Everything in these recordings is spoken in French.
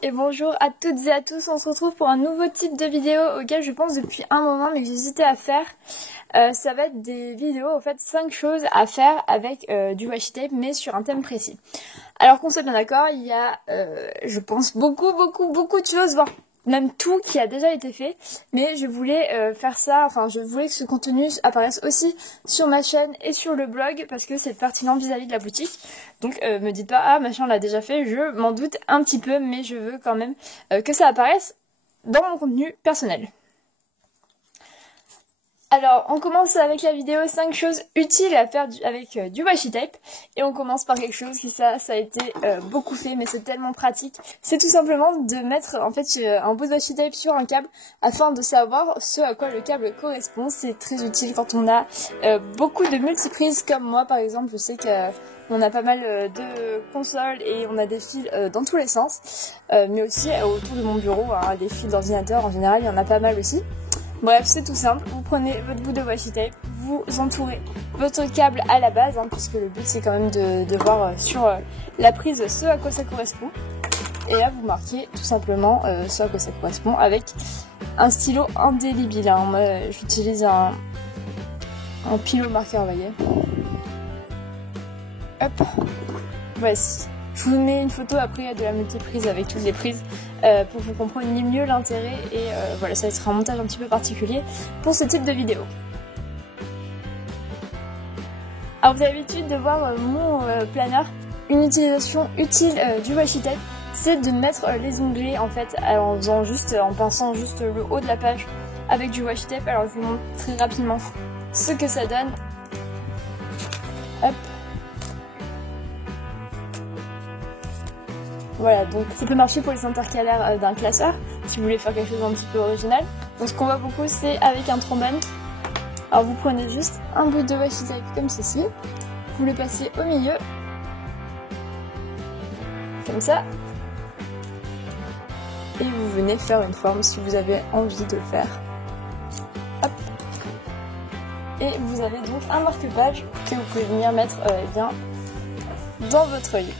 Et bonjour à toutes et à tous, on se retrouve pour un nouveau type de vidéo auquel je pense depuis un moment mais que j'hésitais à faire. Ça va être des vidéos, en fait 5 choses à faire avec du washi tape mais sur un thème précis. Alors qu'on soit bien d'accord, il y a je pense beaucoup de choses, voire même tout qui a déjà été fait, mais je voulais faire ça, enfin je voulais que ce contenu apparaisse aussi sur ma chaîne et sur le blog parce que c'est pertinent vis-à-vis de la boutique. Donc me dites pas ah machin on l'a déjà fait, je m'en doute un petit peu, mais je veux quand même que ça apparaisse dans mon contenu personnel. Alors, on commence avec la vidéo 5 choses utiles à faire avec du washi tape. Et on commence par quelque chose qui ça a été beaucoup fait, mais c'est tellement pratique. C'est tout simplement de mettre en fait un bout de washi tape sur un câble afin de savoir ce à quoi le câble correspond. C'est très utile quand on a beaucoup de multiprises comme moi par exemple. Je sais qu'on a pas mal de consoles et on a des fils dans tous les sens. Mais aussi autour de mon bureau, hein, des fils d'ordinateur en général, il y en a pas mal aussi. Bref, c'est tout simple, vous prenez votre bout de washi tape, vous entourez votre câble à la base, hein, puisque le but c'est quand même de voir sur la prise ce à quoi ça correspond. Et là vous marquez tout simplement ce à quoi ça correspond avec un stylo indélébile. Hein. Moi j'utilise un pilo marqueur, vous voyez. Hop, voici. Je vous mets une photo après de la multiprise avec toutes les prises pour que vous compreniez mieux l'intérêt et voilà, ça sera un montage un petit peu particulier pour ce type de vidéo. Alors vous avez l'habitude de voir mon planeur. Une utilisation utile du washi tape, c'est de mettre les onglets en fait en pinçant juste le haut de la page avec du washi tape. Alors je vous montre très rapidement ce que ça donne. Hop. Voilà, donc ça peut marcher pour les intercalaires d'un classeur, si vous voulez faire quelque chose d'un petit peu original. Donc ce qu'on voit beaucoup, c'est avec un trombone. Alors vous prenez juste un bout de washi tape comme ceci, vous le passez au milieu, comme ça, et vous venez faire une forme si vous avez envie de le faire. Hop. Et vous avez donc un marque-page que vous pouvez venir mettre dans votre livre.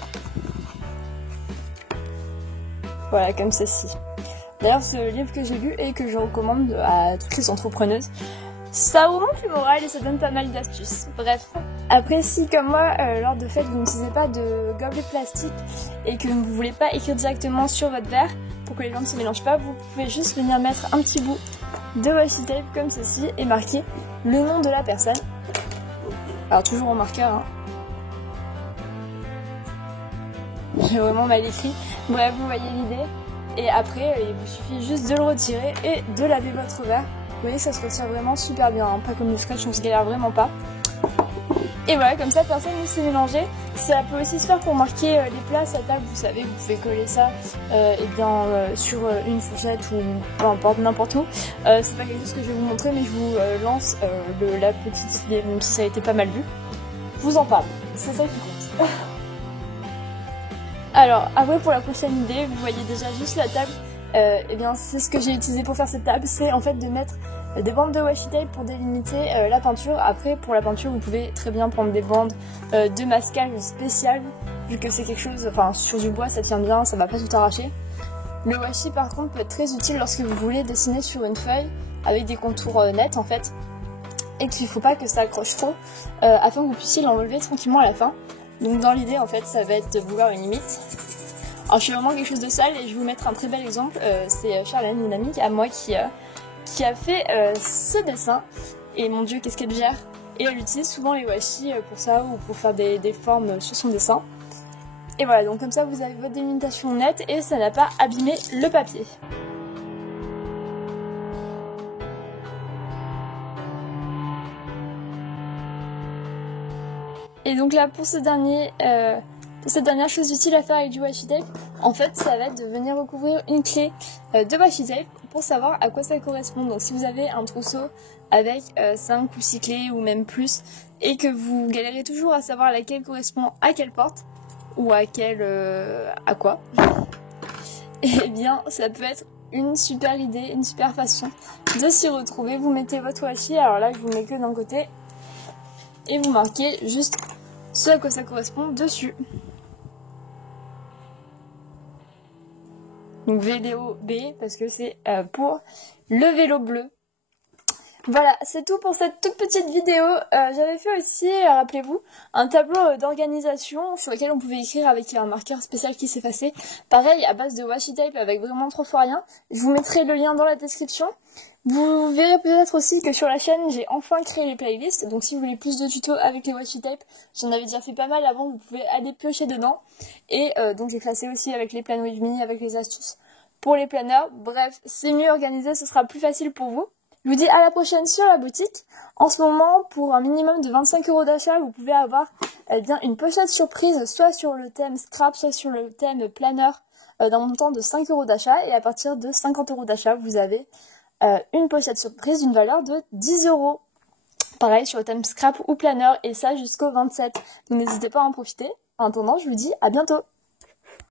Voilà, comme ceci. D'ailleurs, c'est le livre que j'ai lu et que je recommande à toutes les entrepreneuses. Ça remonte le moral et ça donne pas mal d'astuces. Bref. Après, si comme moi, lors de fêtes, vous n'utilisez pas de gobelet plastique et que vous ne voulez pas écrire directement sur votre verre pour que les gens ne se mélangent pas, vous pouvez juste venir mettre un petit bout de washi tape comme ceci et marquer le nom de la personne. Alors, toujours en marqueur, hein. J'ai vraiment mal écrit. Bref, vous voyez l'idée. Et après, il vous suffit juste de le retirer et de laver votre verre. Vous voyez, ça se retire vraiment super bien. Hein. Pas comme le scotch, on se galère vraiment pas. Et voilà, comme ça, personne ne s'est mélangé. Ça peut aussi se faire pour marquer les plats à table. Vous savez, vous pouvez coller ça sur une fourchette ou peu importe, n'importe où. C'est pas quelque chose que je vais vous montrer, mais je vous lance la petite idée, même si ça a été pas mal vu. Je vous en parle. C'est ça qui compte. Alors, après pour la prochaine idée, vous voyez déjà juste la table. Et bien c'est ce que j'ai utilisé pour faire cette table, c'est en fait de mettre des bandes de washi tape pour délimiter la peinture. Après pour la peinture vous pouvez très bien prendre des bandes de masquage spéciales, vu que c'est quelque chose, enfin sur du bois ça tient bien, ça va pas tout arracher. Le washi par contre peut être très utile lorsque vous voulez dessiner sur une feuille avec des contours nets en fait, et qu'il ne faut pas que ça accroche trop afin que vous puissiez l'enlever tranquillement à la fin. Donc dans l'idée en fait ça va être de vouloir une limite. Alors je suis vraiment quelque chose de sale et je vais vous mettre un très bel exemple. C'est Charlène, une amie à moi qui a fait ce dessin. Et mon dieu qu'est-ce qu'elle gère. Et elle utilise souvent les washi pour ça ou pour faire des formes sur son dessin. Et voilà, donc comme ça vous avez votre délimitation nette et ça n'a pas abîmé le papier. Et donc là pour cette dernière chose utile à faire avec du washi tape, en fait ça va être de venir recouvrir une clé de washi tape pour savoir à quoi ça correspond. Donc si vous avez un trousseau avec 5 ou 6 clés ou même plus et que vous galérez toujours à savoir laquelle correspond à quelle porte ou à quoi, et bien ça peut être une super idée, une super façon de s'y retrouver. Vous mettez votre washi, alors là je vous mets que d'un côté et vous marquez juste ce à quoi ça correspond dessus. donc vélo B parce que c'est pour le vélo bleu. Voilà, c'est tout pour cette toute petite vidéo. J'avais fait aussi, rappelez-vous, un tableau d'organisation sur lequel on pouvait écrire avec un marqueur spécial qui s'effaçait. Pareil, à base de washi tape avec vraiment trop fort rien. Je vous mettrai le lien dans la description. Vous verrez peut-être aussi que sur la chaîne, j'ai enfin créé les playlists. Donc si vous voulez plus de tutos avec les washi tape, j'en avais déjà fait pas mal avant, vous pouvez aller piocher dedans. Et donc j'ai classé aussi avec les plans with me, avec les astuces pour les planeurs. Bref, c'est mieux organisé, ce sera plus facile pour vous. Je vous dis à la prochaine sur la boutique. En ce moment, pour un minimum de 25 € d'achat, vous pouvez avoir bien une pochette surprise, soit sur le thème scrap, soit sur le thème planeur, d'un montant de 5 € d'achat. Et à partir de 50 € d'achat, vous avez une pochette surprise d'une valeur de 10 €. Pareil sur le thème scrap ou planeur, et ça jusqu'au 27. Donc n'hésitez pas à en profiter. En attendant, je vous dis à bientôt.